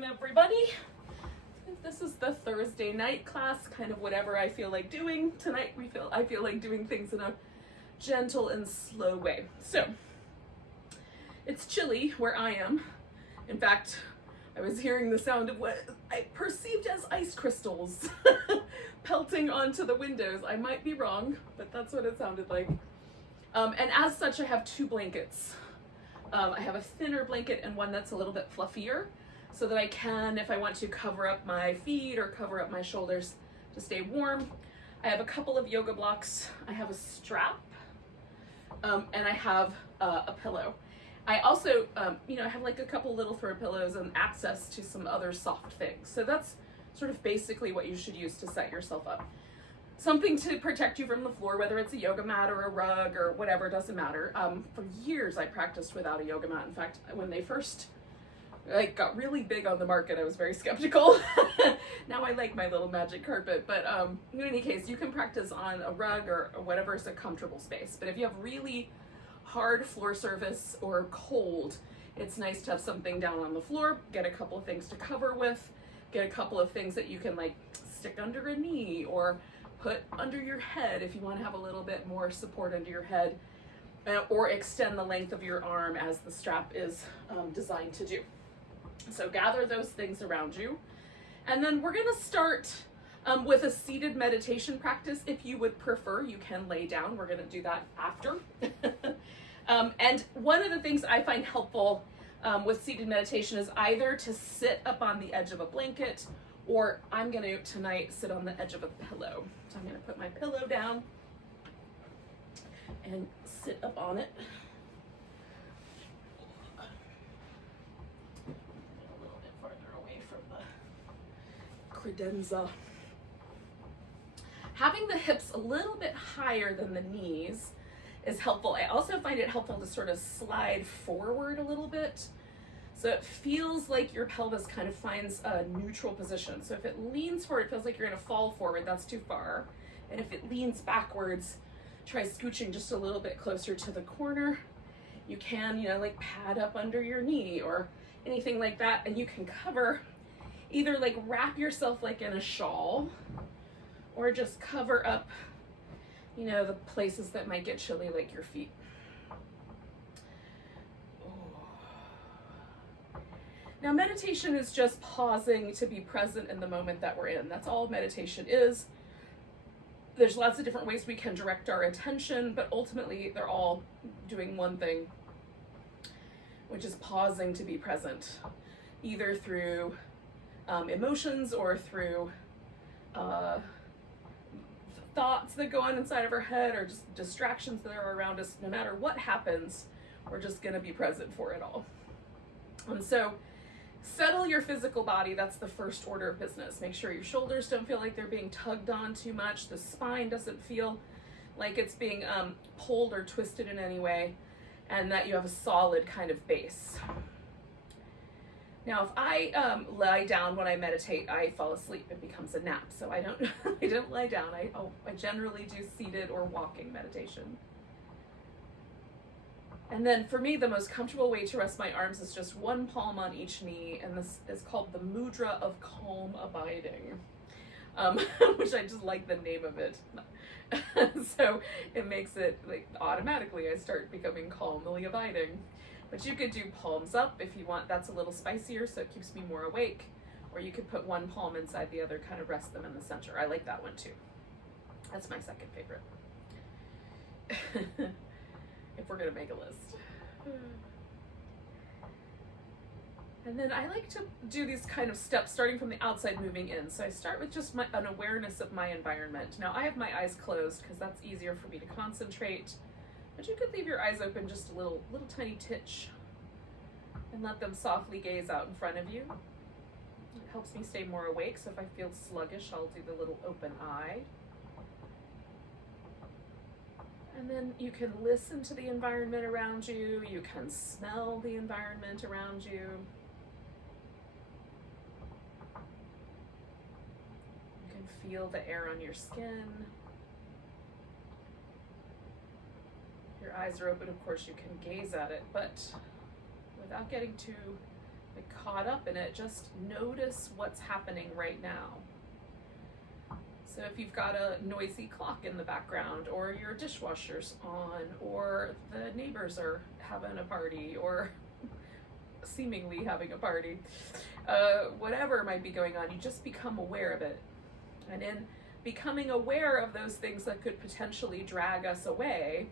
Welcome everybody. This is the Thursday night class, kind of whatever I feel like doing. Tonight I feel like doing things in a gentle and slow way. So, it's chilly where I am. In fact, I was hearing the sound of what I perceived as ice crystals pelting onto the windows. I might be wrong, but that's what it sounded like. And as such, I have two blankets. I have a thinner blanket and one that's a little bit fluffier, so that I can, if I want to, cover up my feet or cover up my shoulders to stay warm. I have a couple of yoga blocks. I have a strap, and I have a pillow. I also, I have like a couple little throw pillows and access to some other soft things. So that's sort of basically what you should use to set yourself up. Something to protect you from the floor, whether it's a yoga mat or a rug or whatever, doesn't matter. For years I practiced without a yoga mat. In fact, when they first got really big on the market, I was very skeptical. Now I like my little magic carpet, but in any case, you can practice on a rug or whatever is a comfortable space. But if you have really hard floor surface or cold, it's nice to have something down on the floor, get a couple of things to cover with, get a couple of things that you can like stick under a knee or put under your head if you want to have a little bit more support under your head, or extend the length of your arm as the strap is designed to do. So gather those things around you. And then we're going to start with a seated meditation practice. If you would prefer, you can lay down. We're going to do that after. And one of the things I find helpful with seated meditation is either to sit up on the edge of a blanket, or I'm going to tonight sit on the edge of a pillow. So I'm going to put my pillow down and sit up on it. A little bit farther away from the credenza. Having the hips a little bit higher than the knees is helpful. I also find it helpful to sort of slide forward a little bit, so it feels like your pelvis kind of finds a neutral position. So if it leans forward, it feels like you're gonna fall forward, that's too far. And if it leans backwards, try scooching just a little bit closer to the corner. You can, like pad up under your knee or anything like that. And you can cover, either like wrap yourself like in a shawl, or just cover up, the places that might get chilly, like your feet. Now, meditation is just pausing to be present in the moment that we're in. That's all meditation is. There's lots of different ways we can direct our attention, but ultimately they're all doing one thing, which is pausing to be present, either through emotions or through thoughts that go on inside of our head, or just distractions that are around us. No matter what happens, we're just going to be present for it all. And so, settle your physical body. That's the first order of business. Make sure your shoulders don't feel like they're being tugged on too much. The spine doesn't feel like it's being pulled or twisted in any way, and that you have a solid kind of base. Now, if I lie down when I meditate, I fall asleep. It becomes a nap. So I don't lie down. I generally do seated or walking meditation. And then for me, the most comfortable way to rest my arms is just one palm on each knee, and this is called the Mudra of Calm Abiding, which I just like the name of it. So it makes it like automatically I start becoming calmly abiding. But you could do palms up if you want. That's a little spicier, so it keeps me more awake. Or you could put one palm inside the other, kind of rest them in the center. I like that one too. That's my second favorite. If we're gonna make a list. And then I like to do these kind of steps starting from the outside moving in. So I start with just an awareness of my environment. Now I have my eyes closed because that's easier for me to concentrate, but you could leave your eyes open just a little tiny titch and let them softly gaze out in front of you. It helps me stay more awake, so if I feel sluggish, I'll do the little open eye. And then you can listen to the environment around you. You can smell the environment around you. You can feel the air on your skin. If your eyes are open, of course, you can gaze at it, but without getting too like caught up in it, just notice what's happening right now. So if you've got a noisy clock in the background, or your dishwasher's on, or the neighbors are having a party, or seemingly having a party, whatever might be going on, you just become aware of it. And in becoming aware of those things that could potentially drag us away,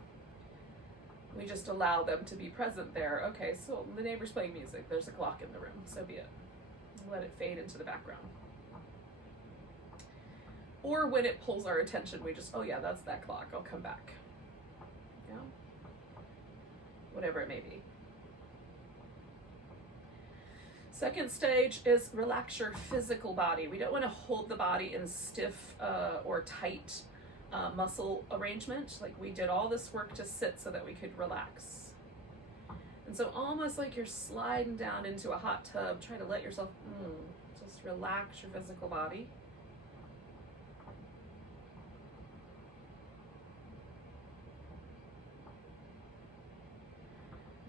we just allow them to be present there. Okay, so the neighbor's playing music, there's a clock in the room, so be it. Let it fade into the background. Or when it pulls our attention, we just, oh yeah, that's that clock, I'll come back. You know? Whatever it may be. Second stage is relax your physical body. We don't want to hold the body in stiff or tight muscle arrangement. Like, we did all this work to sit so that we could relax. And so almost like you're sliding down into a hot tub, try to let yourself just relax your physical body.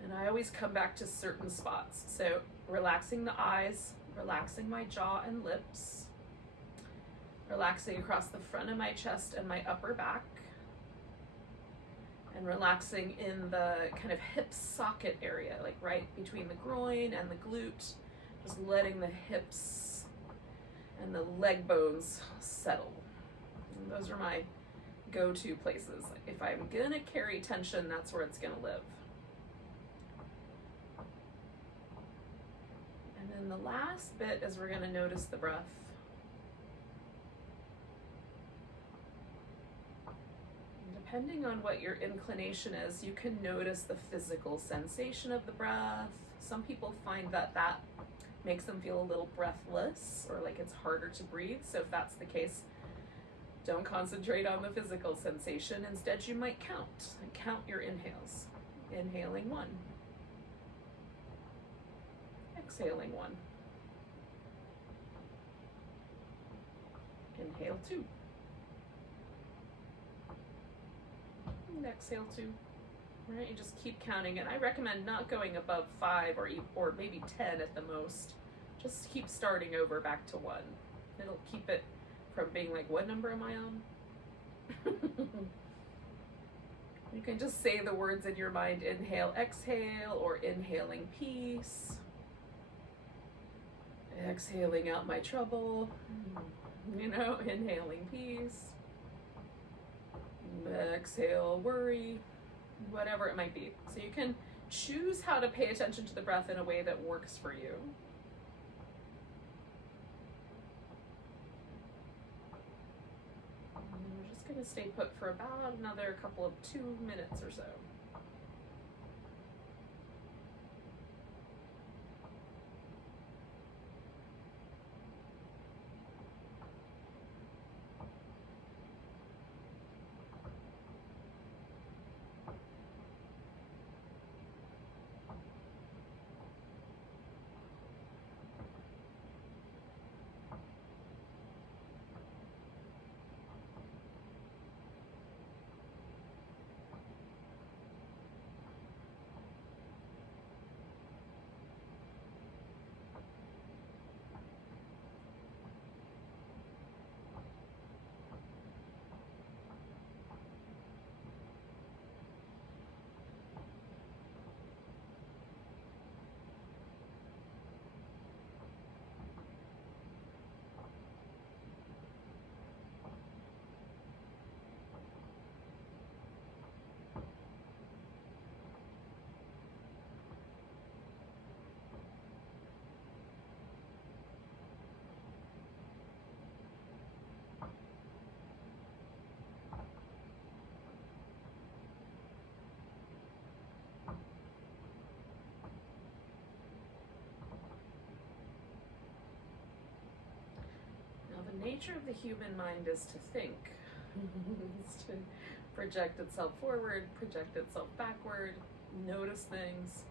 And I always come back to certain spots. So relaxing the eyes, relaxing my jaw and lips, relaxing across the front of my chest and my upper back, and relaxing in the kind of hip socket area, like right between the groin and the glute, just letting the hips and the leg bones settle. And those are my go-to places. If I'm gonna carry tension, that's where it's gonna live. And then the last bit is we're going to notice the breath. And depending on what your inclination is, you can notice the physical sensation of the breath. Some people find that that makes them feel a little breathless, or like it's harder to breathe. So if that's the case, don't concentrate on the physical sensation. Instead, you might count your inhales. Inhaling 1. Exhaling 1. Inhale 2. And exhale 2. All right, you just keep counting, and I recommend not going above 5 or maybe 10 at the most. Just keep starting over back to 1. It'll keep it from being like, what number am I on? You can just say the words in your mind, inhale, exhale, or inhaling peace. Exhaling out my trouble, inhaling peace, exhale worry, whatever it might be. So you can choose how to pay attention to the breath in a way that works for you. And we're just going to stay put for about another couple of 2 minutes or so. The nature of the human mind is to think. It's to project itself forward, project itself backward, notice things.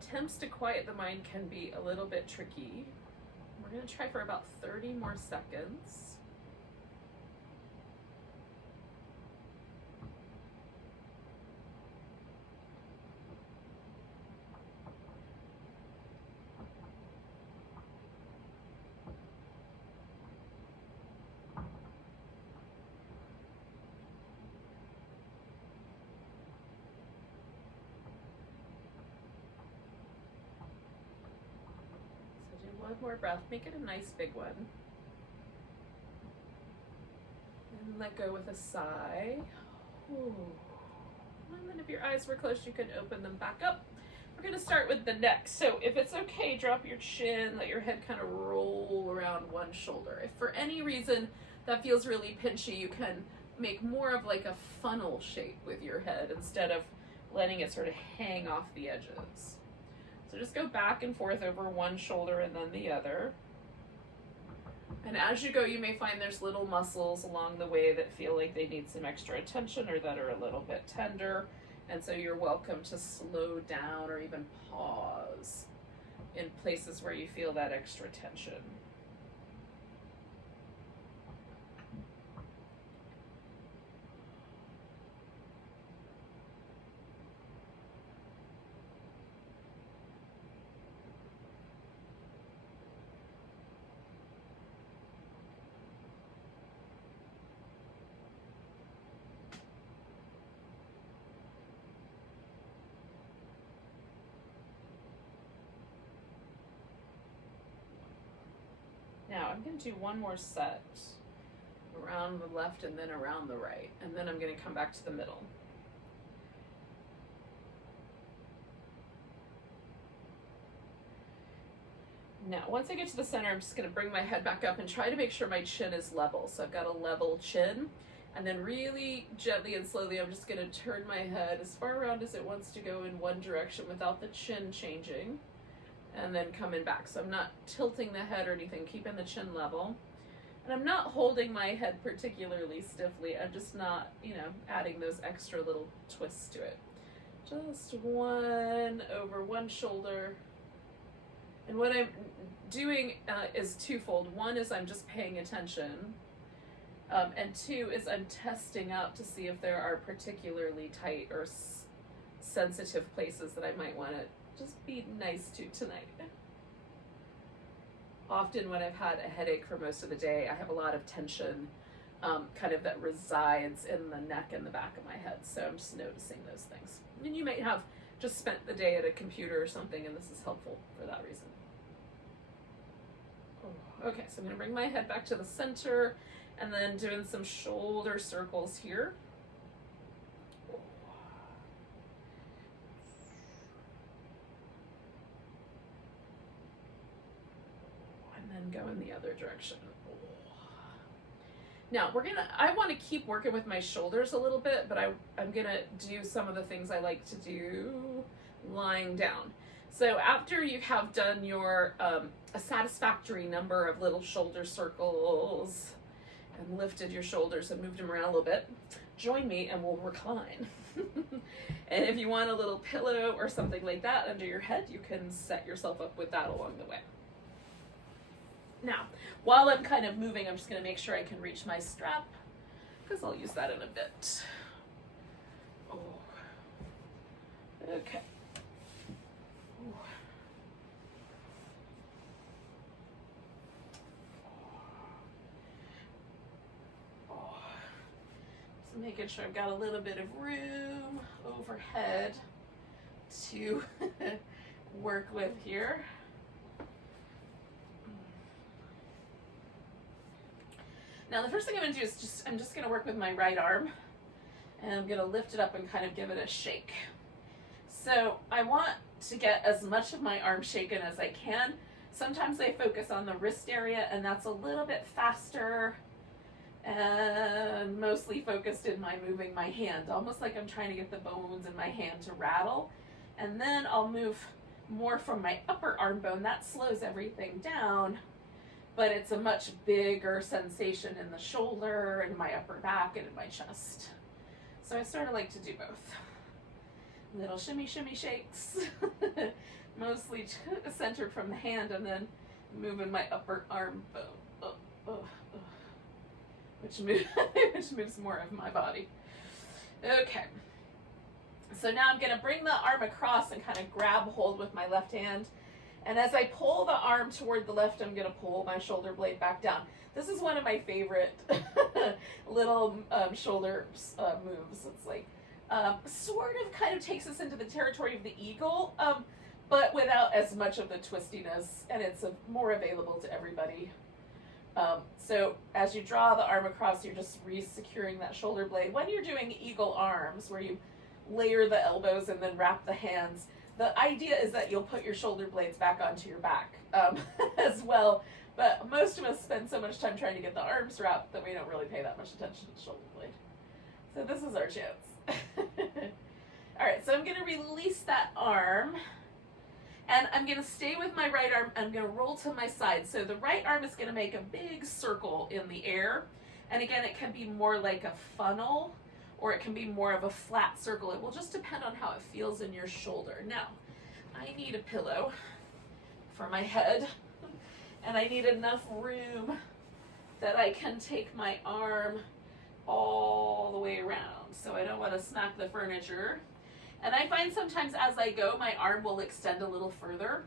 Attempts to quiet the mind can be a little bit tricky. We're going to try for about 30 more seconds. One more breath. Make it a nice big one. And let go with a sigh. Ooh. And then if your eyes were closed, you can open them back up. We're going to start with the neck. So if it's okay, drop your chin, let your head kind of roll around one shoulder. If for any reason that feels really pinchy, you can make more of like a funnel shape with your head instead of letting it sort of hang off the edges. So just go back and forth over one shoulder and then the other. And as you go, you may find there's little muscles along the way that feel like they need some extra attention or that are a little bit tender. And so you're welcome to slow down or even pause in places where you feel that extra tension. Now I'm going to do one more set around the left and then around the right, and then I'm going to come back to the middle. Now, once I get to the center, I'm just going to bring my head back up and try to make sure my chin is level. So I've got a level chin, and then really gently and slowly, I'm just going to turn my head as far around as it wants to go in one direction without the chin changing. And then coming back. So I'm not tilting the head or anything, keeping the chin level. And I'm not holding my head particularly stiffly. I'm just not, adding those extra little twists to it. Just one over one shoulder. And what I'm doing is twofold. One is I'm just paying attention. And two is I'm testing out to see if there are particularly tight or sensitive places that I might want to just be nice to tonight. Often when I've had a headache for most of the day, I have a lot of tension kind of that resides in the neck and the back of my head. So I'm just noticing those things. And you might have just spent the day at a computer or something, and this is helpful for that reason. Okay, so I'm going to bring my head back to the center and then doing some shoulder circles here. Go in the other direction. Now I want to keep working with my shoulders a little bit, but I'm gonna do some of the things I like to do lying down. So after you have done your a satisfactory number of little shoulder circles and lifted your shoulders and moved them around a little bit, join me and we'll recline. And if you want a little pillow or something like that under your head, you can set yourself up with that along the way. Now, while I'm kind of moving, I'm just going to make sure I can reach my strap, because I'll use that in a bit. Oh. Okay. Ooh. Oh. Just making sure I've got a little bit of room overhead to work with here. Now the first thing I'm going to do is I'm just going to work with my right arm, and I'm going to lift it up and kind of give it a shake. So I want to get as much of my arm shaken as I can. Sometimes I focus on the wrist area, and that's a little bit faster and mostly focused in my moving my hand, almost like I'm trying to get the bones in my hand to rattle. And then I'll move more from my upper arm bone. That slows everything down. But it's a much bigger sensation in the shoulder and in my upper back and in my chest. So I sort of like to do both. Little shimmy, shimmy shakes, mostly centered from the hand, and then moving my upper arm bone, which moves more of my body. Okay. So now I'm going to bring the arm across and kind of grab hold with my left hand. And as I pull the arm toward the left, I'm going to pull my shoulder blade back down. This is one of my favorite little shoulder moves. It's like sort of kind of takes us into the territory of the eagle, but without as much of the twistiness, and it's more available to everybody. So as you draw the arm across, you're just re-securing that shoulder blade. When you're doing eagle arms, where you layer the elbows and then wrap the hands, the idea is that you'll put your shoulder blades back onto your back as well. But most of us spend so much time trying to get the arms wrapped that we don't really pay that much attention to the shoulder blade. So this is our chance. All right, so I'm going to release that arm. And I'm going to stay with my right arm. I'm going to roll to my side. So the right arm is going to make a big circle in the air. And again, it can be more like a funnel, or it can be more of a flat circle. It will just depend on how it feels in your shoulder. Now, I need a pillow for my head. And I need enough room that I can take my arm all the way around. So I don't want to smack the furniture. And I find sometimes as I go, my arm will extend a little further,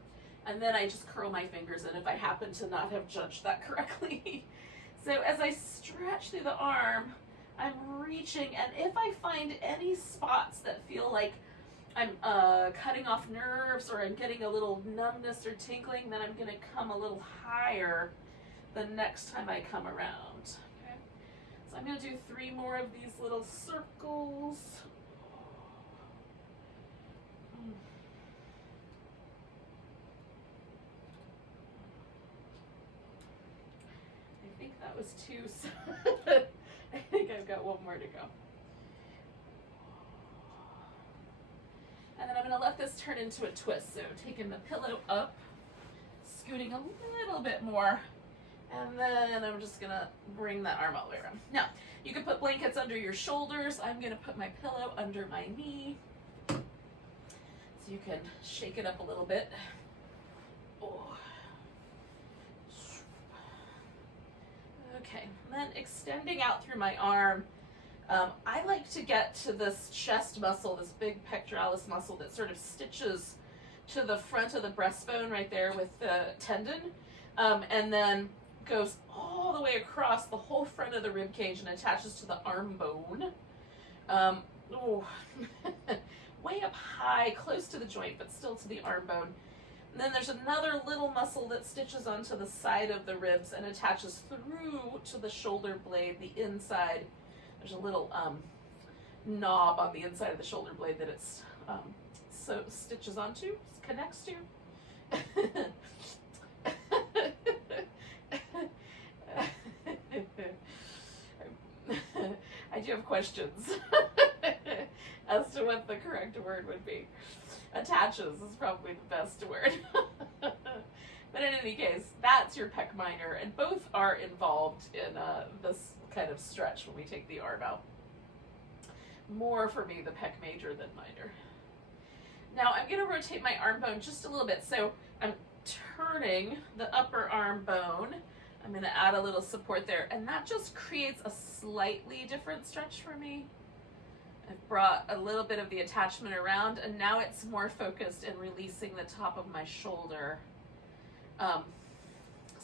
and then I just curl my fingers in if I happen to not have judged that correctly. So as I stretch through the arm, I'm reaching, and if I find any spots that feel like I'm cutting off nerves, or I'm getting a little numbness or tingling, then I'm going to come a little higher the next time I come around. Okay? So I'm going to do 3 more of these little circles. I think that was 2, so I think I've got 1 more to go. And then I'm going to let this turn into a twist. So taking the pillow up, scooting a little bit more, and then I'm just going to bring that arm all the way around. Now, you can put blankets under your shoulders. I'm going to put my pillow under my knee. So you can shake it up a little bit. Oh. Okay, and then extending out through my arm, I like to get to this chest muscle, this big pectoralis muscle that sort of stitches to the front of the breastbone right there with the tendon, and then goes all the way across the whole front of the rib cage and attaches to the arm bone. Way up high, close to the joint, but still to the arm bone. And then there's another little muscle that stitches onto the side of the ribs and attaches through to the shoulder blade, the inside. There's a little knob on the inside of the shoulder blade that it's so stitches onto, connects to. I do have questions as to what the correct word would be. Attaches is probably the best word. But in any case, that's your pec minor, and both are involved in this kind of stretch when we take the arm out. More for me, the pec major than minor. Now I'm going to rotate my arm bone just a little bit. So I'm turning the upper arm bone. I'm going to add a little support there, and that just creates a slightly different stretch for me. I've brought a little bit of the attachment around, and now it's more focused in releasing the top of my shoulder. So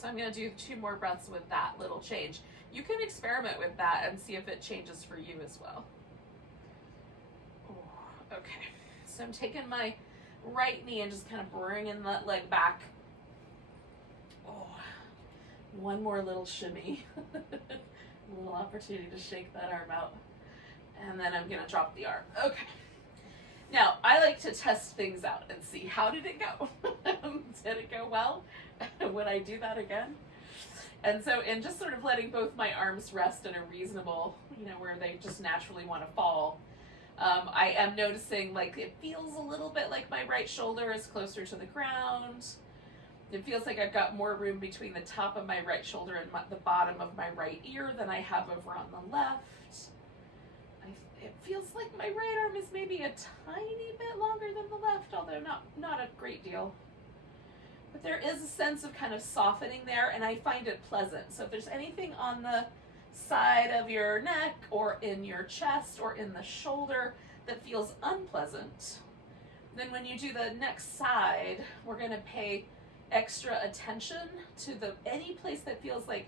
I'm going to do 2 more breaths with that little change. You can experiment with that and see if it changes for you as well. Okay, so I'm taking my right knee and just kind of bringing that leg back. Oh, 1 more little shimmy. A little opportunity to shake that arm out. And then I'm going to drop the arm. Okay. Now, I like to test things out and see, how did it go? Did it go well? Would I do that again? And so in just sort of letting both my arms rest in a reasonable, where they just naturally want to fall, I am noticing like it feels a little bit like my right shoulder is closer to the ground. It feels like I've got more room between the top of my right shoulder and the bottom of my right ear than I have over on the left. It feels like my right arm is maybe a tiny bit longer than the left, although not a great deal. But there is a sense of kind of softening there, and I find it pleasant. So if there's anything on the side of your neck or in your chest or in the shoulder that feels unpleasant, then when you do the next side, we're going to pay extra attention to any place that feels like,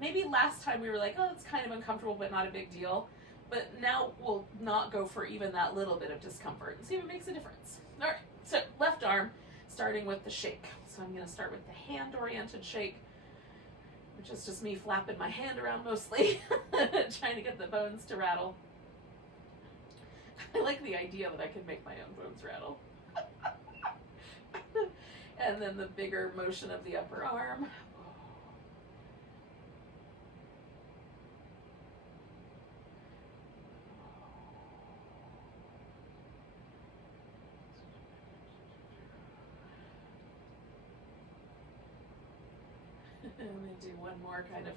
maybe last time we were like, oh, it's kind of uncomfortable but not a big deal. But now we'll not go for even that little bit of discomfort and see if it makes a difference. All right, so left arm, starting with the shake. So I'm going to start with the hand-oriented shake, which is just me flapping my hand around mostly, trying to get the bones to rattle. I like the idea that I can make my own bones rattle. And then the bigger motion of the upper arm. I'm going to do one more kind of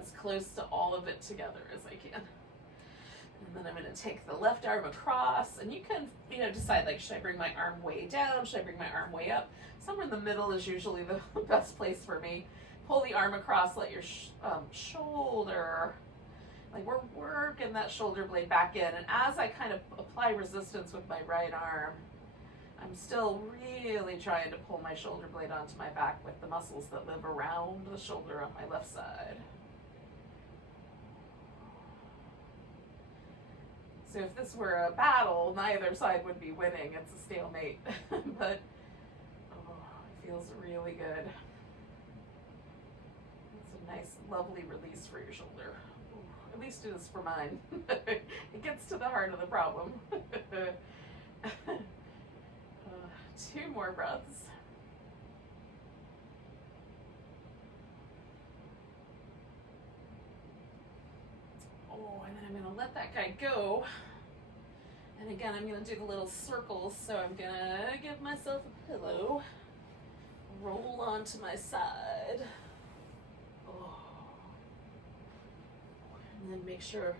as close to all of it together as I can. And then I'm going to take the left arm across, and you can, decide, like, should I bring my arm way down? Should I bring my arm way up? Somewhere in the middle is usually the best place for me. Pull the arm across, let your shoulder, like, we're working that shoulder blade back in. And as I kind of apply resistance with my right arm, I'm still really trying to pull my shoulder blade onto my back with the muscles that live around the shoulder on my left side. So if this were a battle, neither side would be winning. It's a stalemate. But it feels really good. It's a nice, lovely release for your shoulder. At least it is for mine. It gets to the heart of the problem. 2 more breaths. Oh, and then I'm going to let that guy go. And again, I'm going to do the little circles. So I'm going to give myself a pillow. Roll onto my side. Oh. And then make sure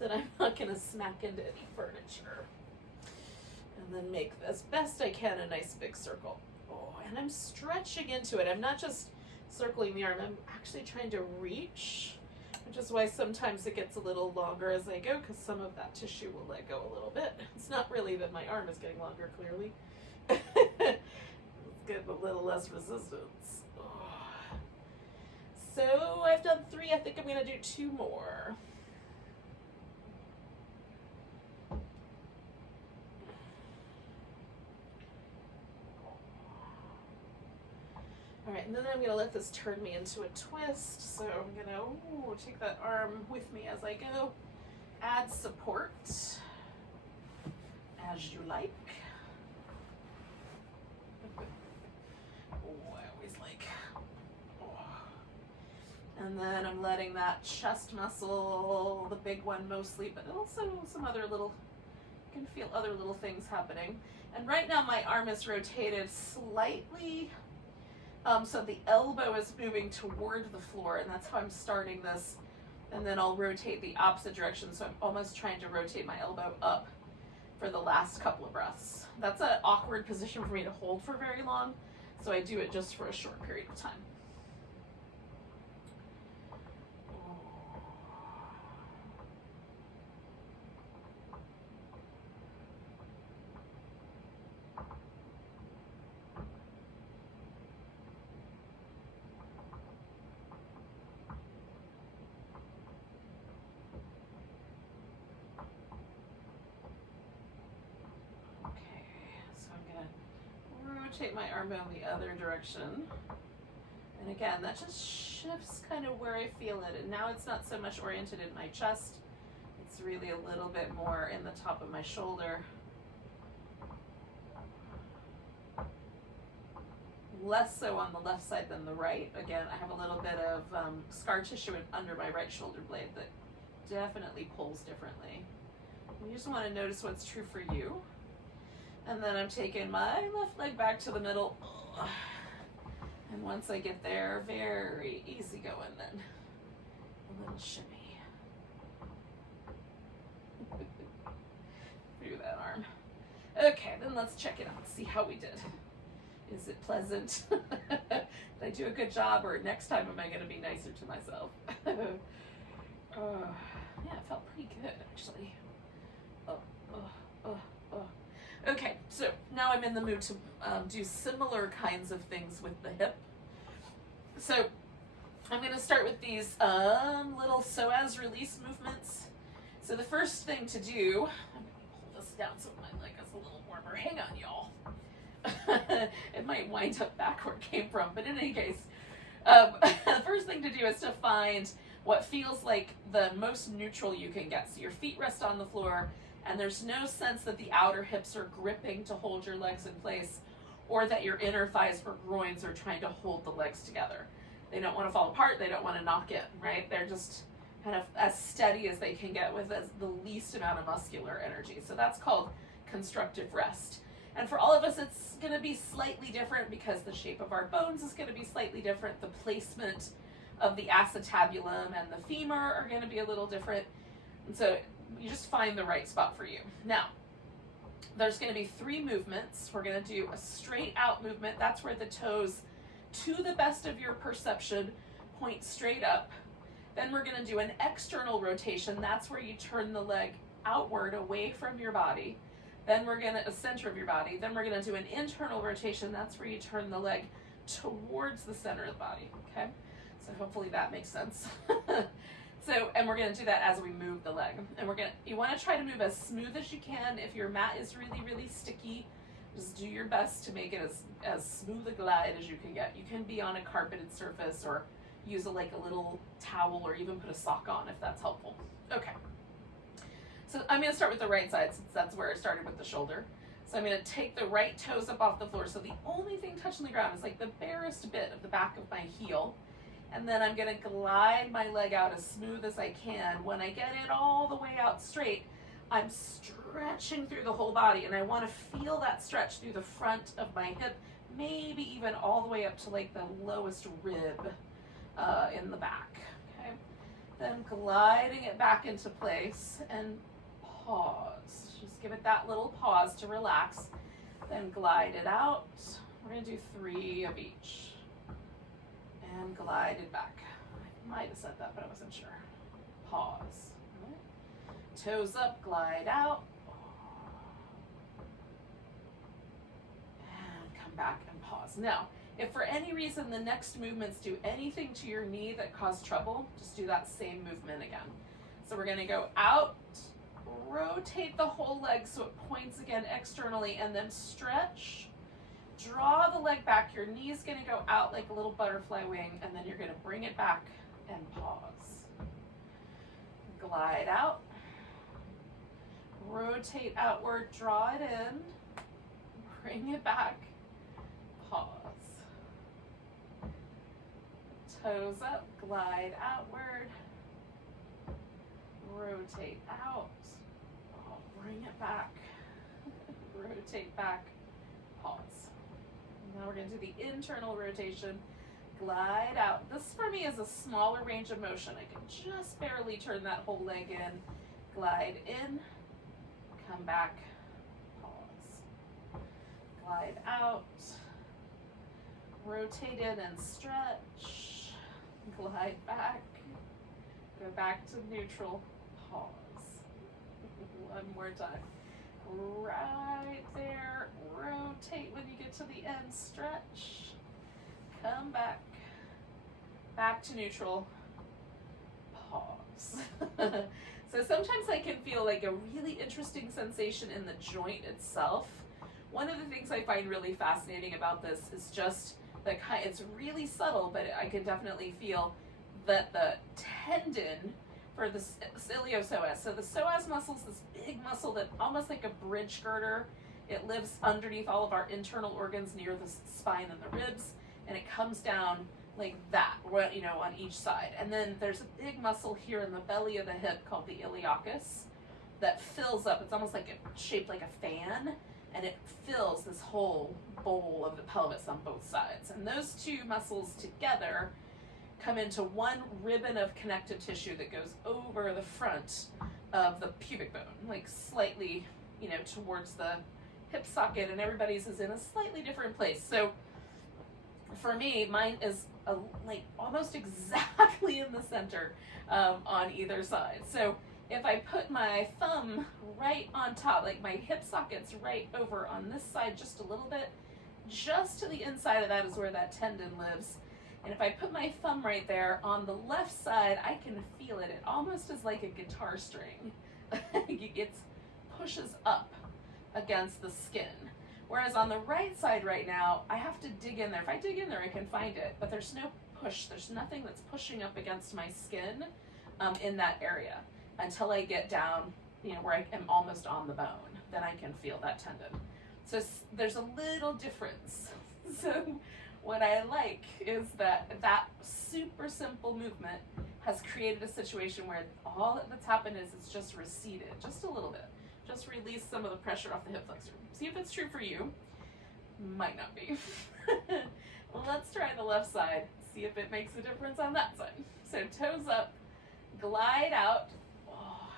that I'm not going to smack into any furniture. And then make, as best I can, a nice big circle. Oh, and I'm stretching into it. I'm not just circling the arm. I'm actually trying to reach, which is why sometimes it gets a little longer as I go, because some of that tissue will let go a little bit. It's not really that my arm is getting longer, clearly. It's getting a little less resistance. Oh. So I've done 3. I think I'm going to do 2 more. All right, and then I'm going to let this turn me into a twist. So I'm going to take that arm with me as I go. Add support as you like. Oh, I always like. Oh. And then I'm letting that chest muscle, the big one mostly, but also some other little, you can feel other little things happening. And right now my arm is rotated slightly. So the elbow is moving toward the floor, and that's how I'm starting this. And then I'll rotate the opposite direction, so I'm almost trying to rotate my elbow up for the last couple of breaths. That's an awkward position for me to hold for very long, so I do it just for a short period of time. Rotate my arm in the other direction. And again, that just shifts kind of where I feel it. And now it's not so much oriented in my chest. It's really a little bit more in the top of my shoulder. Less so on the left side than the right. Again, I have a little bit of scar tissue under my right shoulder blade that definitely pulls differently. You just want to notice what's true for you. And then I'm taking my left leg back to the middle. And once I get there, very easy going then. A little shimmy. Through that arm. Okay, then let's check it out. See how we did. Is it pleasant? Did I do a good job, or next time am I going to be nicer to myself? Yeah, it felt pretty good actually. Okay, so now I'm in the mood to do similar kinds of things with the hip. So I'm going to start with these little psoas release movements. So the first thing to do, I'm going to pull this down so my leg is a little warmer. Hang on, y'all. It might wind up back where it came from, but in any case, the first thing to do is to find what feels like the most neutral you can get. So your feet rest on the floor, and there's no sense that the outer hips are gripping to hold your legs in place, or that your inner thighs or groins are trying to hold the legs together. They don't want to fall apart, they don't want to knock in, right? They're just kind of as steady as they can get with the least amount of muscular energy. So that's called constructive rest. And for all of us, it's going to be slightly different because the shape of our bones is going to be slightly different. The placement of the acetabulum and the femur are going to be a little different. And so you just find the right spot for you. Now, there's going to be 3 movements. We're going to do a straight out movement. That's where the toes, to the best of your perception, point straight up. Then we're going to do an external rotation. That's where you turn the leg outward away from your body. Then we're going to, center of your body. Then we're going to do an internal rotation. That's where you turn the leg towards the center of the body, okay? So hopefully that makes sense. And we're going to do that as we move the leg. And you want to try to move as smooth as you can. If your mat is really, really sticky, just do your best to make it as smooth a glide as you can get. You can be on a carpeted surface or use a little towel or even put a sock on if that's helpful. Okay. So I'm going to start with the right side since that's where I started with the shoulder. So I'm going to take the right toes up off the floor. So the only thing touching the ground is like the barest bit of the back of my heel. And then I'm going to glide my leg out as smooth as I can. When I get it all the way out straight, I'm stretching through the whole body. And I want to feel that stretch through the front of my hip, maybe even all the way up to like the lowest rib in the back. Okay. Then gliding it back into place and pause. Just give it that little pause to relax. Then glide it out. We're going to do 3 of each. And glide it back. I might have said that, but I wasn't sure. Pause. Right. Toes up, glide out. And come back and pause. Now, if for any reason the next movements do anything to your knee that cause trouble, just do that same movement again. So we're going to go out, rotate the whole leg so it points again externally, and then stretch. Draw the leg back. Your knee is going to go out like a little butterfly wing, and then you're going to bring it back and pause. Glide out. Rotate outward, draw it in, bring it back, pause. Toes up, glide outward, rotate out, bring it back, rotate back, pause. Now we're going to do the internal rotation, glide out. This for me is a smaller range of motion. I can just barely turn that whole leg in, glide in, come back, pause. Glide out, rotate in and stretch, glide back, go back to neutral, pause. One more time. Right there, rotate when you get to the end, stretch, come back, back to neutral, pause. So sometimes I can feel like a really interesting sensation in the joint itself. One of the things I find really fascinating about this is just it's really subtle, but I can definitely feel that the tendon for the iliopsoas. So the psoas muscle is this big muscle that almost like a bridge girder. It lives underneath all of our internal organs near the spine and the ribs, and it comes down like that, on each side. And then there's a big muscle here in the belly of the hip called the iliacus that fills up. It's almost like shaped like a fan, and it fills this whole bowl of the pelvis on both sides. And those 2 muscles together come into one ribbon of connective tissue that goes over the front of the pubic bone, like slightly, towards the hip socket, and everybody's is in a slightly different place. So for me, mine is almost exactly in the center on either side. So if I put my thumb right on top, like my hip socket's right over on this side just a little bit, just to the inside of that is where that tendon lives. And if I put my thumb right there on the left side, I can feel it. It almost is like a guitar string. It pushes up against the skin. Whereas on the right side right now, I have to dig in there. If I dig in there, I can find it, but there's no push. There's nothing that's pushing up against my skin in that area until I get down, you know, where I am almost on the bone. Then I can feel that tendon. So there's a little difference. So what I like is that super simple movement has created a situation where all that's happened is it's just receded just a little bit. Just release some of the pressure off the hip flexor. See if it's true for you. Might not be. Well, let's try the left side. See if it makes a difference on that side. So toes up, glide out. Oh,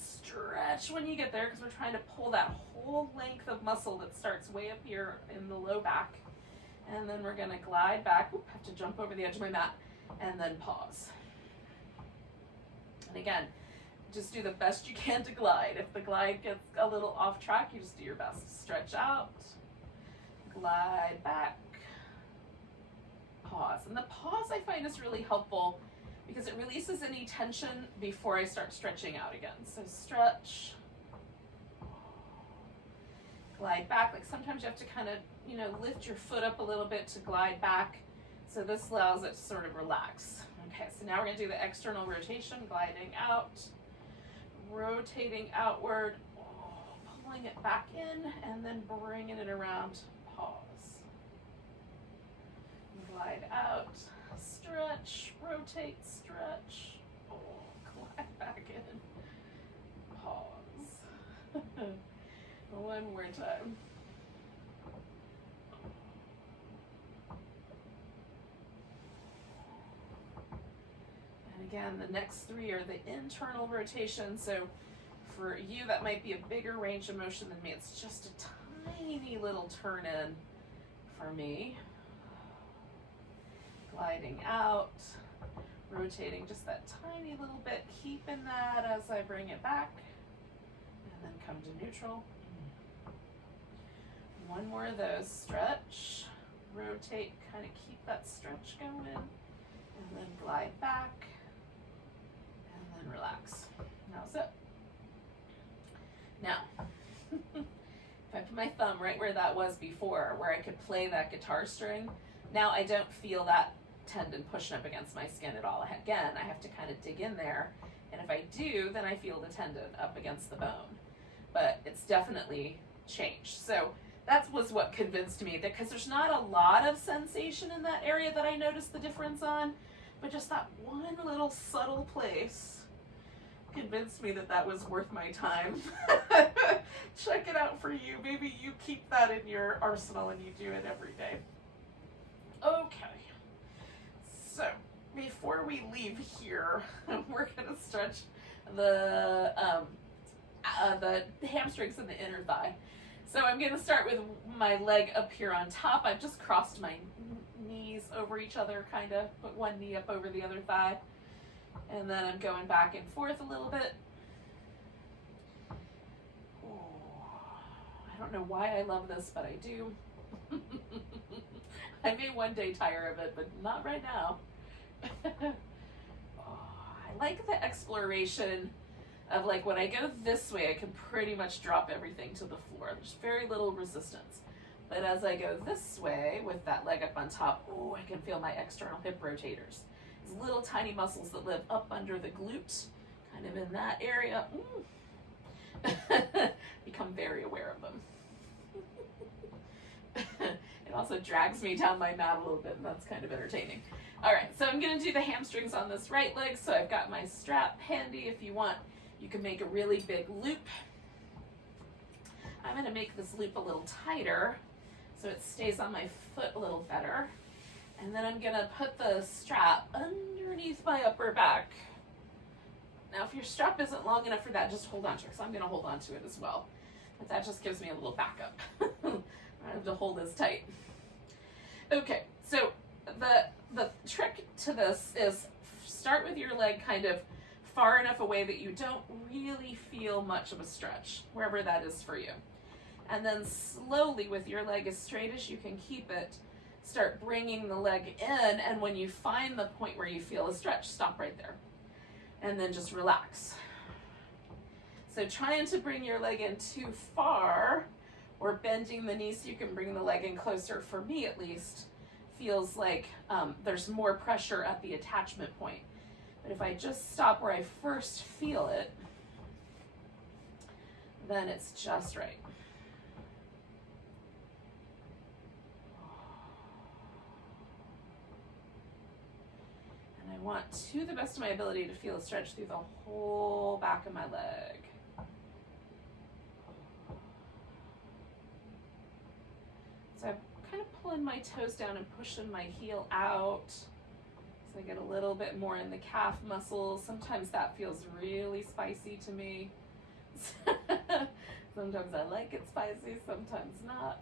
stretch when you get there because we're trying to pull that whole length of muscle that starts way up here in the low back. And then we're gonna glide back. Oop, have to jump over the edge of my mat. And then pause. And again, just do the best you can to glide. If the glide gets a little off track, you just do your best. Stretch out, glide back, pause. And the pause I find is really helpful because it releases any tension before I start stretching out again. So stretch, glide back. Like sometimes you have to kind of, you know, lift your foot up a little bit to glide back. So this allows it to sort of relax. Okay, so now we're gonna do the external rotation, gliding out, rotating outward, pulling it back in, and then bringing it around, pause. Glide out, stretch, rotate, stretch, glide back in, pause. One more time. Again, the next three are the internal rotation. So for you, that might be a bigger range of motion than me. It's just a tiny little turn in for me. Gliding out, rotating just that tiny little bit, keeping that as I bring it back, and then come to neutral. One more of those, stretch, rotate, kind of keep that stretch going, and then glide back. And relax. How's it? Now, if I put my thumb right where that was before, where I could play that guitar string, now I don't feel that tendon pushing up against my skin at all. Again, I have to kind of dig in there, and if I do, then I feel the tendon up against the bone. But it's definitely changed. So that was what convinced me, that because there's not a lot of sensation in that area that I noticed the difference on, but just that one little subtle place convinced me that that was worth my time. Check it out for you. Maybe you keep that in your arsenal and you do it every day. Okay. So before we leave here, we're gonna stretch the hamstrings and the inner thigh. So I'm gonna start with my leg up here on top. I've just crossed my knees over each other, kind of put one knee up over the other thigh. And then I'm going back and forth a little bit. I don't know why I love this, but I do. I may one day tire of it, but not right now. I like the exploration of, like, when I go this way, I can pretty much drop everything to the floor. There's very little resistance. But as I go this way with that leg up on top, I can feel my external hip rotators. These little tiny muscles that live up under the glute, kind of in that area. Become very aware of them. It also drags me down my mat a little bit, and that's kind of entertaining. All right, so I'm gonna do the hamstrings on this right leg. So I've got my strap handy. If you want, you can make a really big loop. I'm gonna make this loop a little tighter so it stays on my foot a little better. And then I'm gonna put the strap underneath my upper back. Now, if your strap isn't long enough for that, just hold on to it, because I'm gonna hold on to it as well. But that just gives me a little backup. I have to hold this tight. Okay, so the trick to this is start with your leg kind of far enough away that you don't really feel much of a stretch, wherever that is for you. And then slowly, with your leg as straight as you can keep it, start bringing the leg in, and when you find the point where you feel a stretch, stop right there. And then just relax. So trying to bring your leg in too far or bending the knee so you can bring the leg in closer, for me at least, feels like there's more pressure at the attachment point. But if I just stop where I first feel it, then it's just right. And I want, to the best of my ability, to feel a stretch through the whole back of my leg. So I'm kind of pulling my toes down and pushing my heel out. So I get a little bit more in the calf muscles. Sometimes that feels really spicy to me. Sometimes I like it spicy, sometimes not.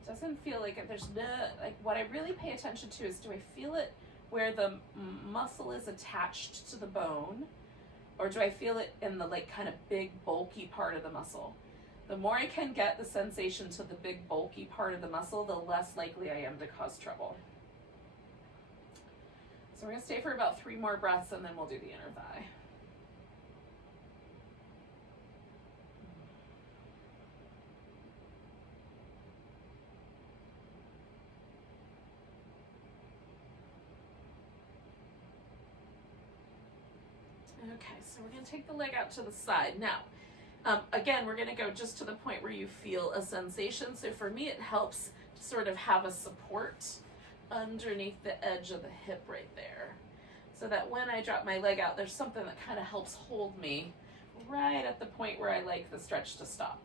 It doesn't feel like it. There's no, like, what I really pay attention to is, do I feel it where the muscle is attached to the bone, or do I feel it in the, like, kind of big bulky part of the muscle? The more I can get the sensation to the big bulky part of the muscle, the less likely I am to cause trouble. So we're going to stay for about 3 more breaths, and then we'll do the inner thigh. Okay, so we're going to take the leg out to the side. Now, again, we're going to go just to the point where you feel a sensation. So for me, it helps to sort of have a support underneath the edge of the hip right there, so that when I drop my leg out, there's something that kind of helps hold me right at the point where I like the stretch to stop.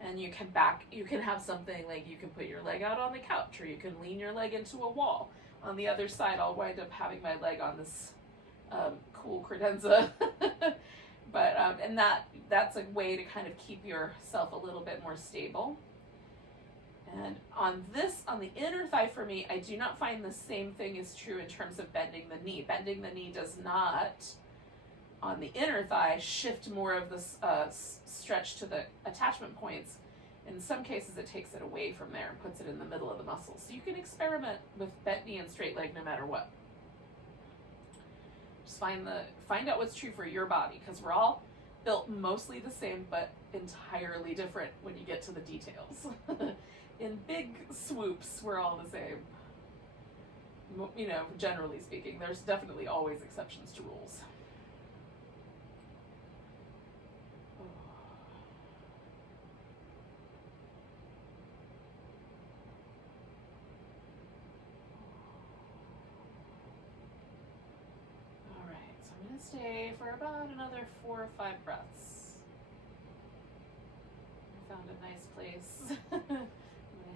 And you can have something like, you can put your leg out on the couch, or you can lean your leg into a wall. On the other side, I'll wind up having my leg on this cool credenza. But and that's a way to kind of keep yourself a little bit more stable. And on the inner thigh for me, I do not find the same thing is true in terms of bending the knee. Bending the knee does not, on the inner thigh, shift more of the stretch to the attachment points. In some cases, it takes it away from there and puts it in the middle of the muscle. So you can experiment with bent knee and straight leg no matter what. Just find out what's true for your body, because we're all built mostly the same, but entirely different when you get to the details. In big swoops, we're all the same. You know, generally speaking, there's definitely always exceptions to rules. All right, so I'm going to stay for about another 4 or 5 breaths. I found a nice place.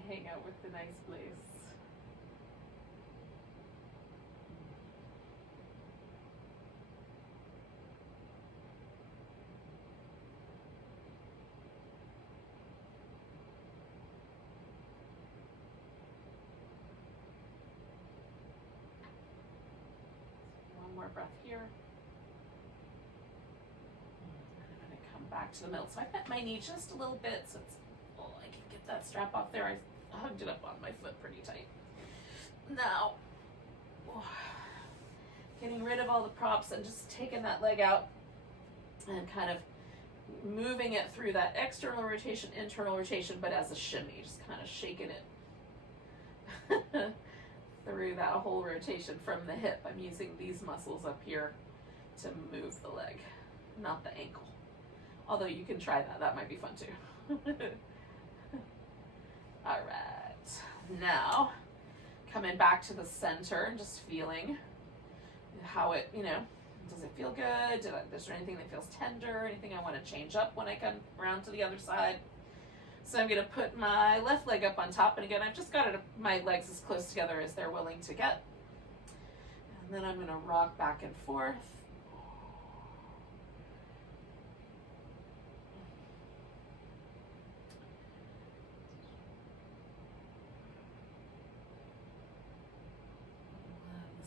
Hang out with the nice place. One more breath here. And I'm going to come back to the middle. So I bent my knee just a little bit, so it's, oh, I can get that strap off there. I hugged it up on my foot pretty tight. Now, getting rid of all the props and just taking that leg out and kind of moving it through that external rotation, internal rotation, but as a shimmy, just kind of shaking it through that whole rotation from the hip. I'm using these muscles up here to move the leg, not the ankle. Although you can try that. That might be fun too. All right, now coming back to the center and just feeling how it, does it feel good? Is there anything that feels tender? Anything I want to change up when I come around to the other side? So I'm going to put my left leg up on top, and again, I've just got my legs as close together as they're willing to get. And then I'm going to rock back and forth.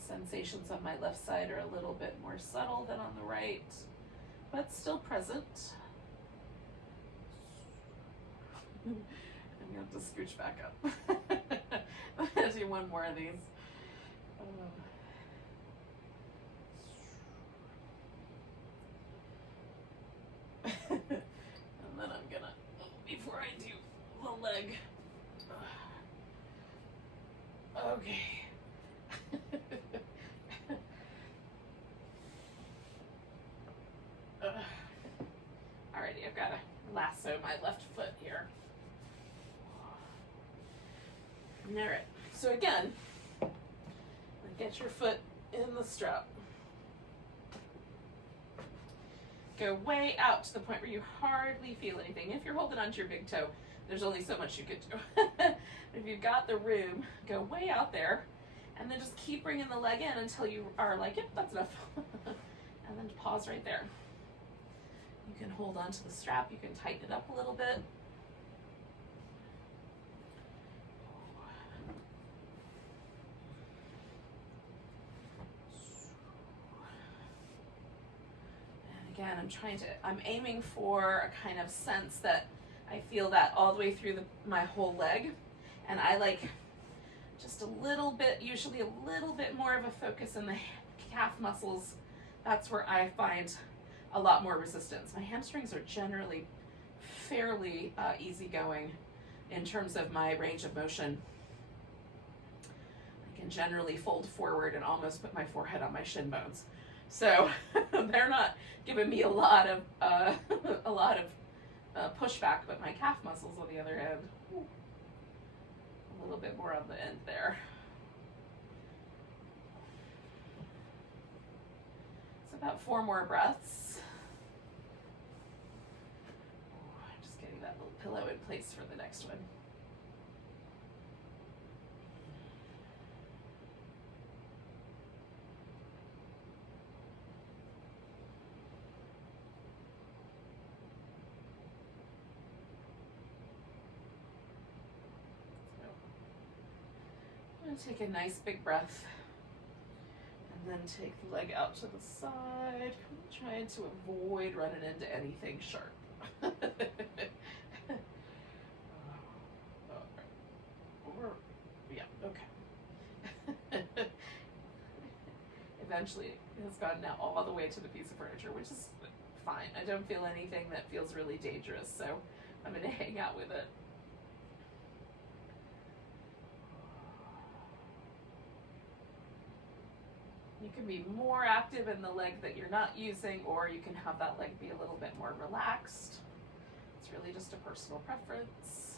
Sensations on my left side are a little bit more subtle than on the right, but still present. I'm going to have to scooch back up. I'm going to do one more of these. leg. Okay. Alrighty, I've got to lasso my left foot here. Alright, so again, get your foot in the strap. Go way out to the point where you hardly feel anything. If you're holding onto your big toe, there's only so much you could do. If you've got the room, go way out there, and then just keep bringing the leg in until you are like, yep, that's enough. And then pause right there. You can hold onto the strap, you can tighten it up a little bit. Again, I'm aiming for a kind of sense that I feel that all the way through my whole leg. And I like just a little bit, usually a little bit more of a focus in the calf muscles. That's where I find a lot more resistance. My hamstrings are generally fairly easygoing in terms of my range of motion. I can generally fold forward and almost put my forehead on my shin bones. So they're not giving me a lot of pushback, but my calf muscles, on the other hand, a little bit more on the end there. So about 4 more breaths. Just getting that little pillow in place for the next one. Take a nice big breath, and then take the leg out to the side, trying to avoid running into anything sharp. Yeah, okay. Eventually, it has gone now all the way to the piece of furniture, which is fine. I don't feel anything that feels really dangerous, so I'm going to hang out with it. You can be more active in the leg that you're not using, or you can have that leg be a little bit more relaxed. It's really just a personal preference.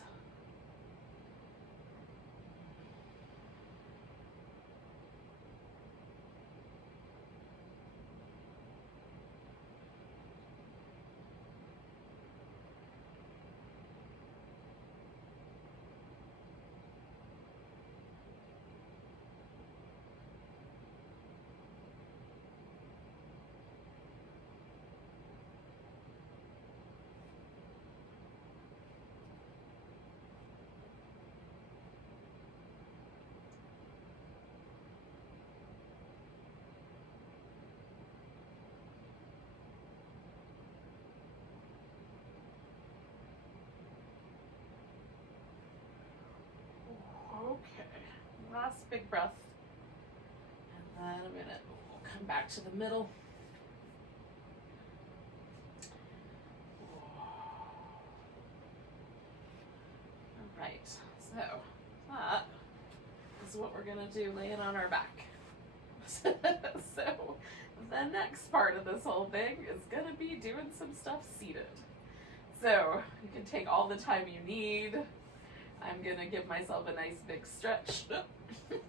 Okay, last big breath, and then we'll come back to the middle. All right, so that is what we're gonna do laying on our back. So the next part of this whole thing is gonna be doing some stuff seated. So you can take all the time you need. I'm gonna give myself a nice big stretch.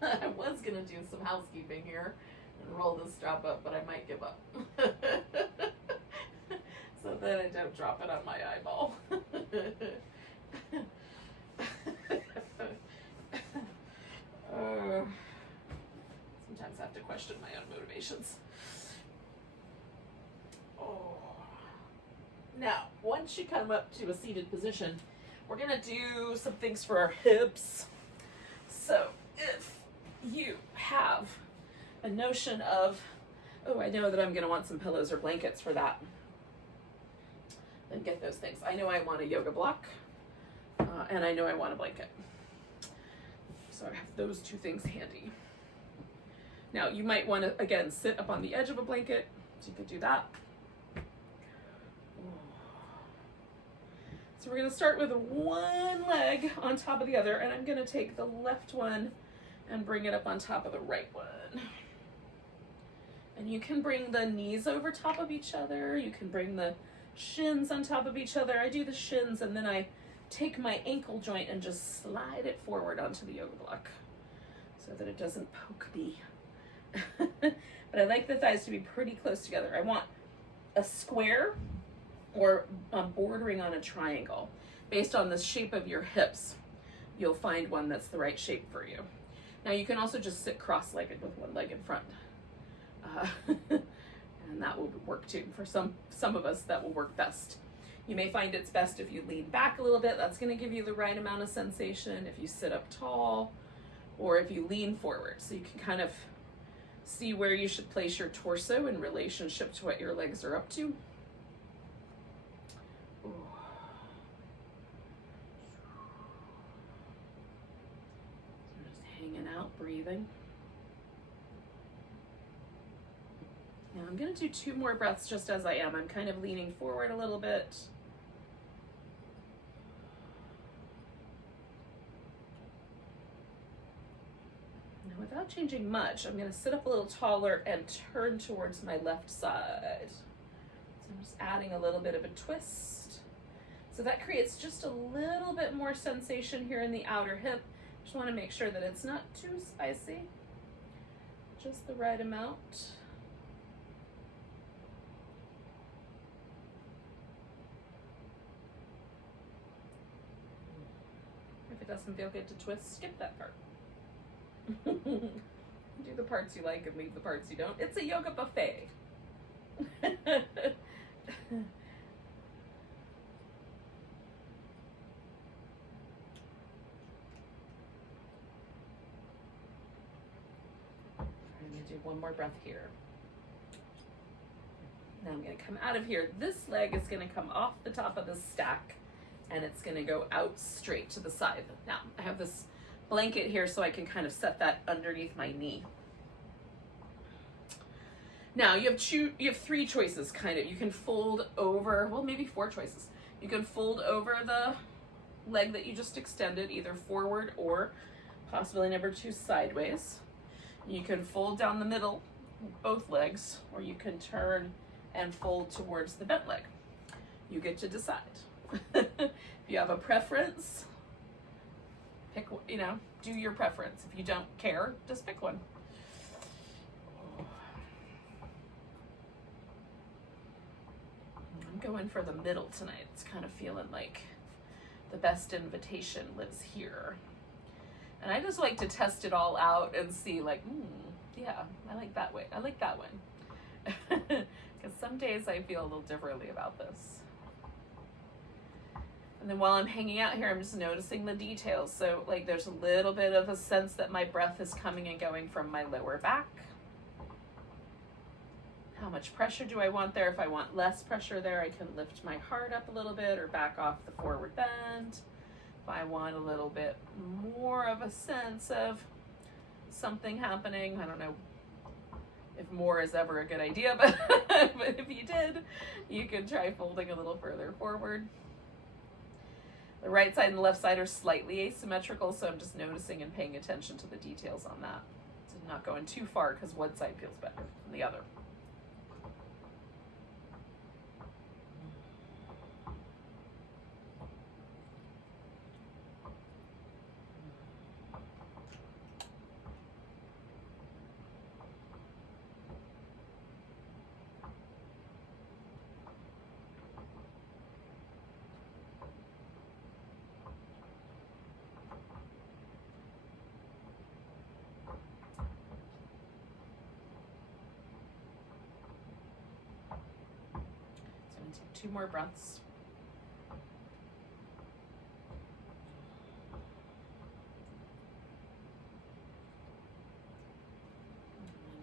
I was gonna do some housekeeping here and roll this strap up, but I might give up. So that I don't drop it on my eyeball. Sometimes I have to question my own motivations. Oh. Now, once you come up to a seated position, we're gonna do some things for our hips. So if you have a notion of, oh, I know that I'm gonna want some pillows or blankets for that, then get those things. I know I want a yoga block, and I know I want a blanket. So I have those 2 things handy. Now you might wanna, again, sit up on the edge of a blanket, so you could do that. So we're gonna start with one leg on top of the other, and I'm gonna take the left one and bring it up on top of the right one. And you can bring the knees over top of each other. You can bring the shins on top of each other. I do the shins and then I take my ankle joint and just slide it forward onto the yoga block so that it doesn't poke me. But I like the thighs to be pretty close together. I want a square or bordering on a triangle. Based on the shape of your hips, you'll find one that's the right shape for you. Now you can also just sit cross-legged with one leg in front. And that will work too. For some of us, that will work best. You may find it's best if you lean back a little bit. That's going to give you the right amount of sensation. If you sit up tall, or if you lean forward, so you can kind of see where you should place your torso in relationship to what your legs are up to. Ooh. So just hanging out, breathing. Now I'm going to do 2 more breaths just as I am. I'm kind of leaning forward a little bit. Now without changing much, I'm going to sit up a little taller and turn towards my left side. So I'm just adding a little bit of a twist. So that creates just a little bit more sensation here in the outer hip. Just want to make sure that it's not too spicy. Just the right amount. If it doesn't feel good to twist, skip that part. Do the parts you like and leave the parts you don't. It's a yoga buffet. Trying to do one more breath here. Now I'm going to come out of here. This leg is going to come off the top of the stack and it's going to go out straight to the side. Now I have this blanket here so I can kind of set that underneath my knee. Now you have 3 choices kind of. You can fold over, well maybe 4 choices. You can fold over the leg that you just extended either forward or possibly number 2 sideways. You can fold down the middle, both legs, or you can turn and fold towards the bent leg. You get to decide. If you have a preference, pick, do your preference. If you don't care, just pick one. I'm going for the middle tonight. It's kind of feeling like the best invitation lives here. And I just like to test it all out and see like, yeah, I like that way. I like that one. Because some days I feel a little differently about this. And then while I'm hanging out here, I'm just noticing the details. So like there's a little bit of a sense that my breath is coming and going from my lower back. How much pressure do I want there? If I want less pressure there, I can lift my heart up a little bit or back off the forward bend. If I want a little bit more of a sense of something happening, I don't know if more is ever a good idea, but, but if you did, you could try folding a little further forward. The right side and the left side are slightly asymmetrical, so I'm just noticing and paying attention to the details on that. So I'm not going too far because one side feels better than the other. Take 2 more breaths.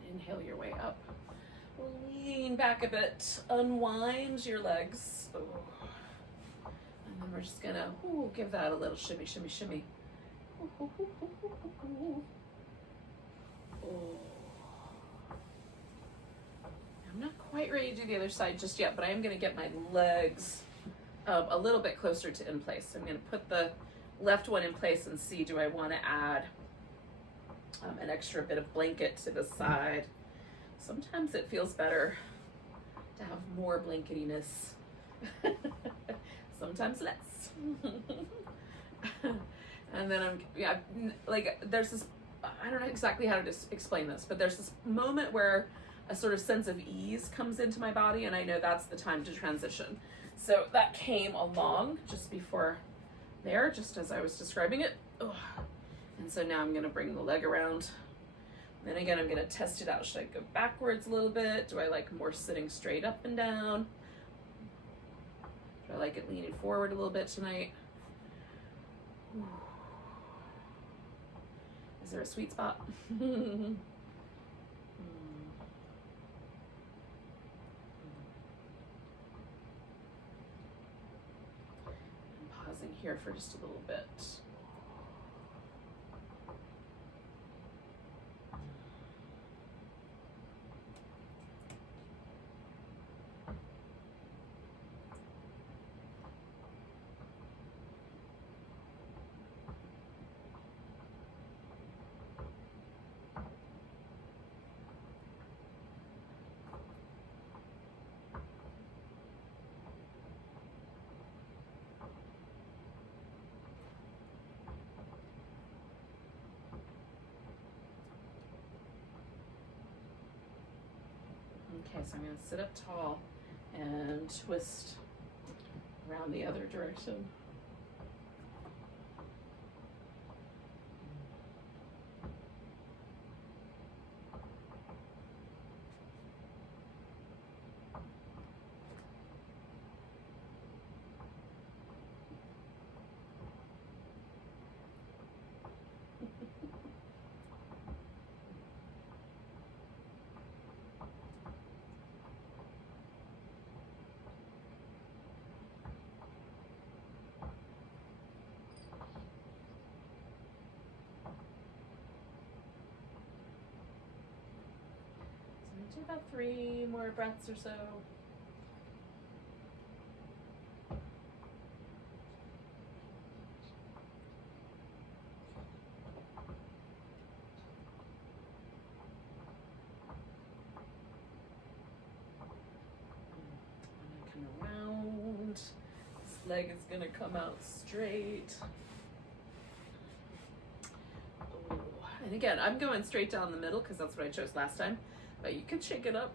And inhale your way up. Lean back a bit. Unwind your legs. Oh. And then we're just gonna give that a little shimmy, shimmy, shimmy. Oh. I'm not quite ready to do the other side just yet, but I am going to get my legs a little bit closer to in place. So I'm going to put the left one in place and see, do I want to add an extra bit of blanket to the side? Sometimes it feels better to have more blanketiness. Sometimes less. And then there's this, I don't know exactly how to explain this, but there's this moment where a sort of sense of ease comes into my body, and I know that's the time to transition. So that came along just before there, just as I was describing it. Ugh. And so now I'm going to bring the leg around. Then again, I'm going to test it out. Should I go backwards a little bit? Do I like more sitting straight up and down? Do I like it leaning forward a little bit tonight? Is there a sweet spot? Pausing here for just a little bit. Okay, so I'm going to sit up tall and twist around the other direction. Do about 3 more breaths or so. Come around. This leg is gonna come out straight. Oh. And again, I'm going straight down the middle because that's what I chose last time. But you can shake it up.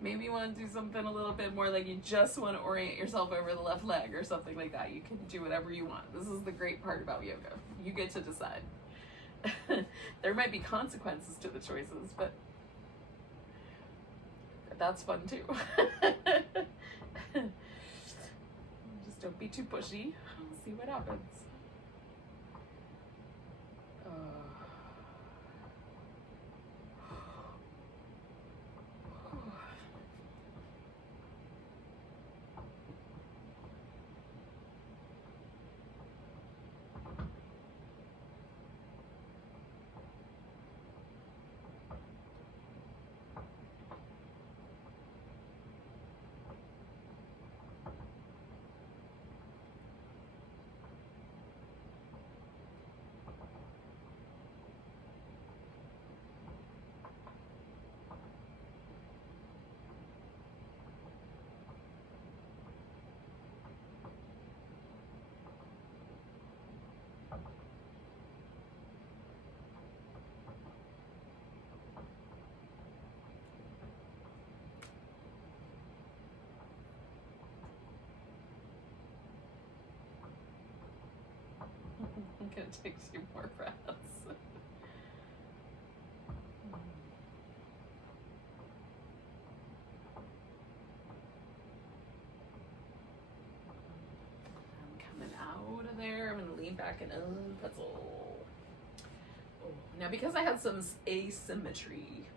Maybe you want to do something a little bit more like you just want to orient yourself over the left leg or something like that. You can do whatever you want. This is the great part about yoga. You get to decide. There might be consequences to the choices, but that's fun too. Just don't be too pushy. See what happens. I'm gonna take 2 more breaths. I'm coming out of there. I'm gonna lean back and unputzel. Oh. Now, because I had some asymmetry,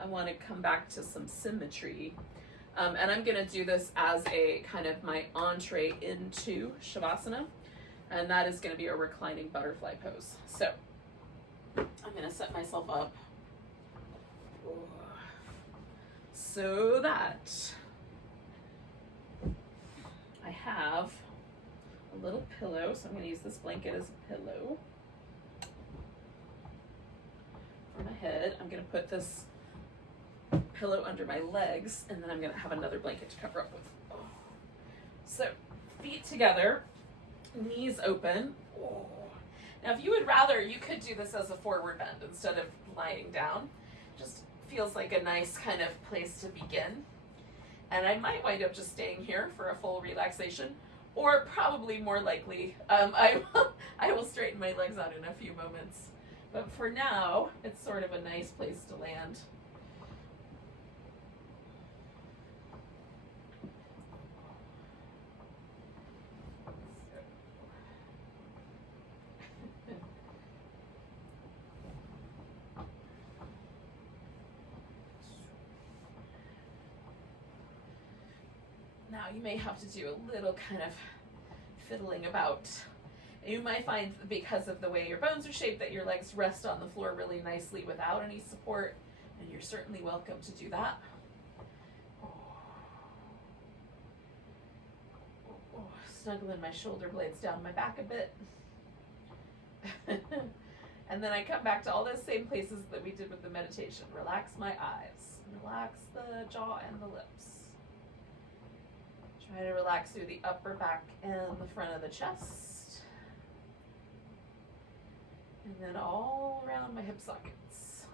I want to come back to some symmetry. And I'm gonna do this as a kind of my entree into Shavasana. And that is going to be a reclining butterfly pose. So I'm going to set myself up so that have a little pillow, so I'm going to use this blanket as a pillow for my head. I'm going to put this pillow under my legs, and then I'm going to have another blanket to cover up with. So, feet together, knees open. Now, if you would rather, you could do this as a forward bend instead of lying down. Just feels like a nice kind of place to begin. And I might wind up just staying here for a full relaxation, or probably more likely, I will straighten my legs out in a few moments. But for now, it's sort of a nice place to land. Now you may have to do a little kind of fiddling about. You might find, because of the way your bones are shaped, that your legs rest on the floor really nicely without any support, and you're certainly welcome to do that. Snuggling my shoulder blades down my back a bit. And then I come back to all those same places that we did with the meditation. Relax my eyes, relax the jaw and the lips. Try to relax through the upper back and the front of the chest. And then all around my hip sockets.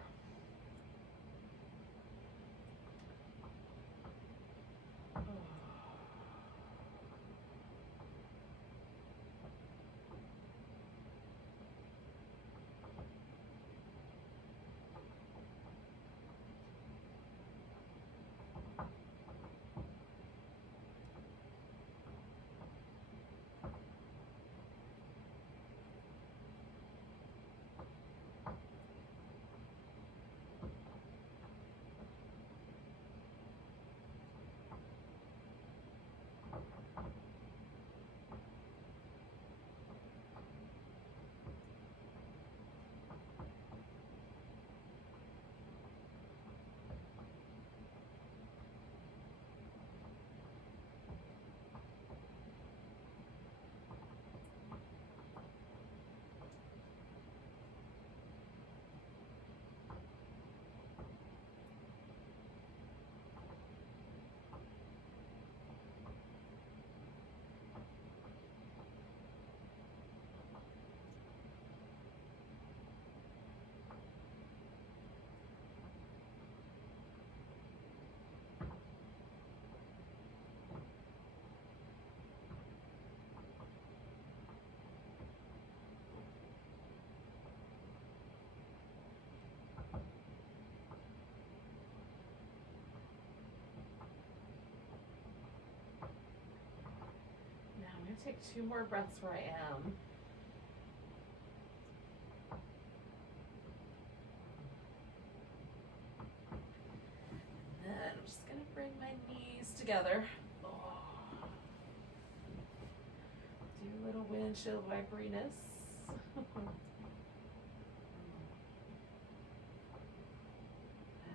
Take 2 more breaths where I am. And then I'm just going to bring my knees together. Do a little windshield vibriness. And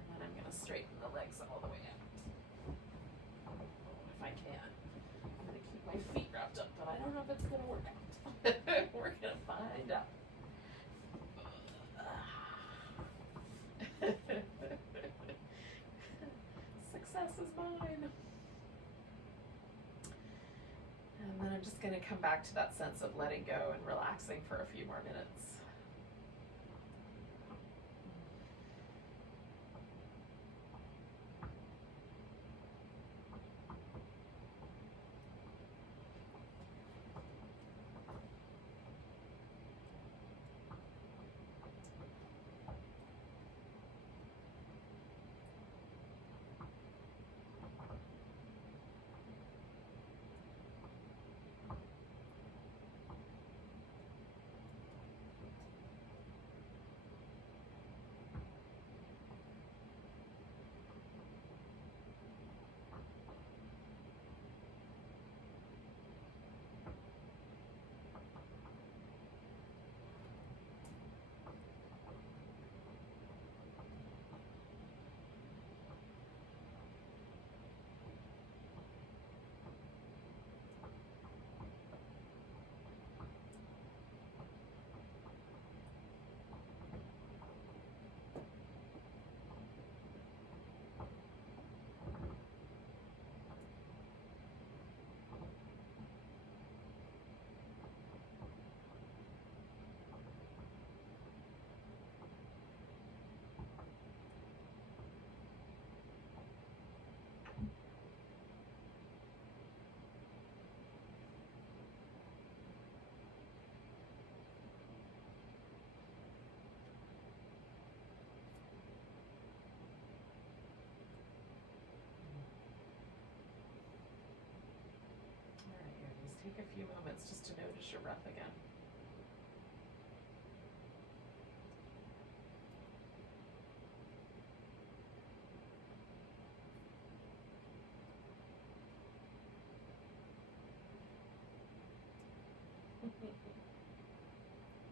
then I'm going to straighten the legs all the way out. If I can. I'm going to keep my feet wrapped up, but I don't know if it's going to work out. We're going to find out. Success is mine. And then I'm just going to come back to that sense of letting go and relaxing for a few more minutes.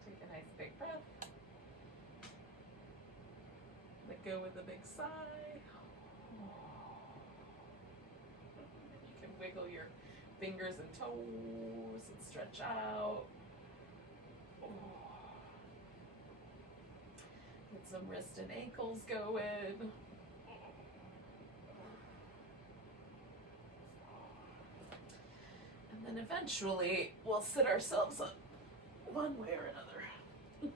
Take a nice big breath. Let go with a big sigh. You can wiggle your fingers and toes and stretch out. Get some wrist and ankles going. And then eventually we'll sit ourselves up one way or another. So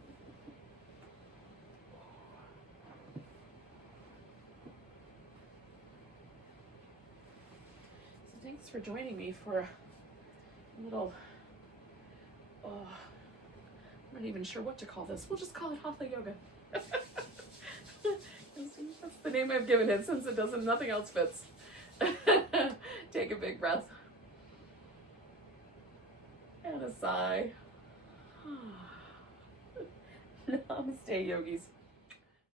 thanks for joining me for a little, I'm not even sure what to call this. We'll just call it Hatha Yoga. That's the name I've given it since nothing else fits. Take a big breath. And a sigh. Namaste, yogis.